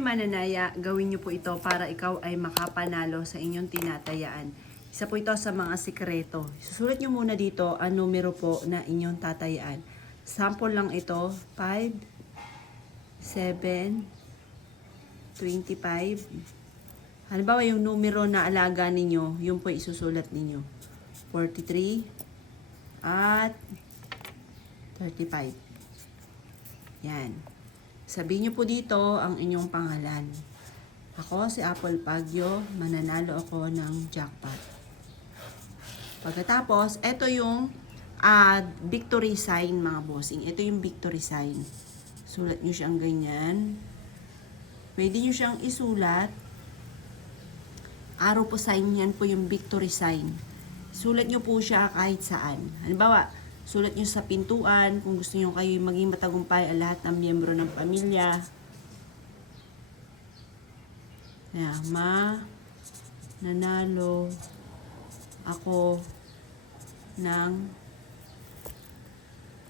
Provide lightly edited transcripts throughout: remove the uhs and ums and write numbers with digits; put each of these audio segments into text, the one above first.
Mananaya, gawin niyo po ito para ikaw ay makapanalo sa inyong tinatayaan. Isa po ito sa mga sikreto. Susulat niyo muna dito ang numero po na inyong tatayaan. Sample lang ito, 5, 7, 25. Halimbawa yung numero na alaga ninyo, yun po isusulat ninyo. 43 at 35. Yan. Sabihin niyo po dito ang inyong pangalan. Ako si Apple Pagyo, mananalo ako ng jackpot. Pagkatapos, ito yung victory sign mga bossing. Ito yung victory sign. Sulat niyo siyang ganyan. Pwede niyo siyang isulat. Arrow po sign, yan po yung victory sign. Sulat niyo po siya kahit saan. Halimbawa, sulat nyo sa pintuan, kung gusto nyo kayo maging matagumpay ang lahat ng miyembro ng pamilya. Nanalo ako ng,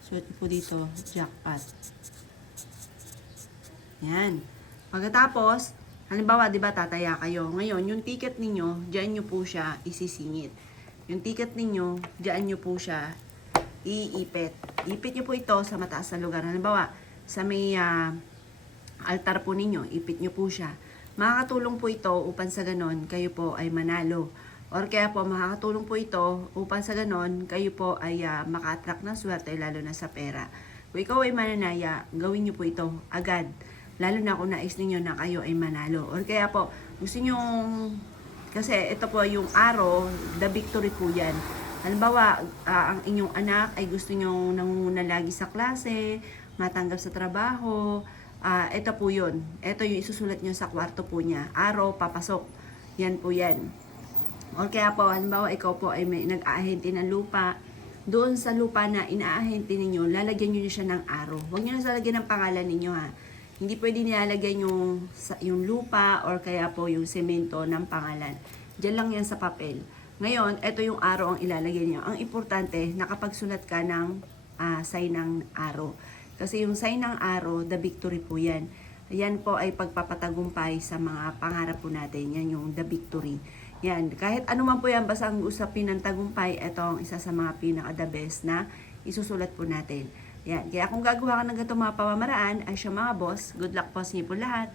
sulat po dito, jackpot. Yan. Pagkatapos, halimbawa, di ba, tataya kayo. Ngayon, yung ticket ninyo, diyan nyo po siya isisingit. Yung ticket ninyo, diyan nyo po siya iipit. Ipit nyo po ito sa mataas na lugar. Halimbawa, sa may altar po ninyo, ipit nyo po siya. Makakatulong po ito upang sa ganon, kayo po ay manalo. Or kaya po, makakatulong po ito upang sa ganon, kayo po ay maka-attract ng swerte, lalo na sa pera. Kung ikaw ay mananaya, gawin nyo po ito agad. Lalo na kung nais ninyo na kayo ay manalo. Or kaya po, gusto nyo, kasi ito po yung arrow, the victory po yan. Halimbawa, ang inyong anak ay gusto nyo nangunguna lagi sa klase, matanggap sa trabaho, ito po yun. Ito yung isusulat nyo sa kwarto po niya. Araw, papasok. Yan po yan. O kaya po, halimbawa, ikaw po ay may nag-aahente ng lupa. Doon sa lupa na inaahente ninyo, lalagyan nyo siya ng araw. Huwag nyo na lalagyan ng pangalan ninyo ha. Hindi pwede nilalagyan yung lupa or kaya po yung semento ng pangalan. Diyan lang yan sa papel. Ngayon, ito yung araw ang ilalagay niyo. Ang importante, nakapagsulat ka ng sign ng araw. Kasi yung sign ng araw, the victory po yan. Yan po ay pagpapatagumpay sa mga pangarap po natin. Yan yung the victory. Yan. Kahit ano man po yan, basta ang usapin ng tagumpay, ito ang isa sa mga pinaka-the best na isusulat po natin. Yan. Kaya kung gagawa ka ng ganitong mga pamamaraan, ay siya mga boss, good luck po sa inyo po lahat.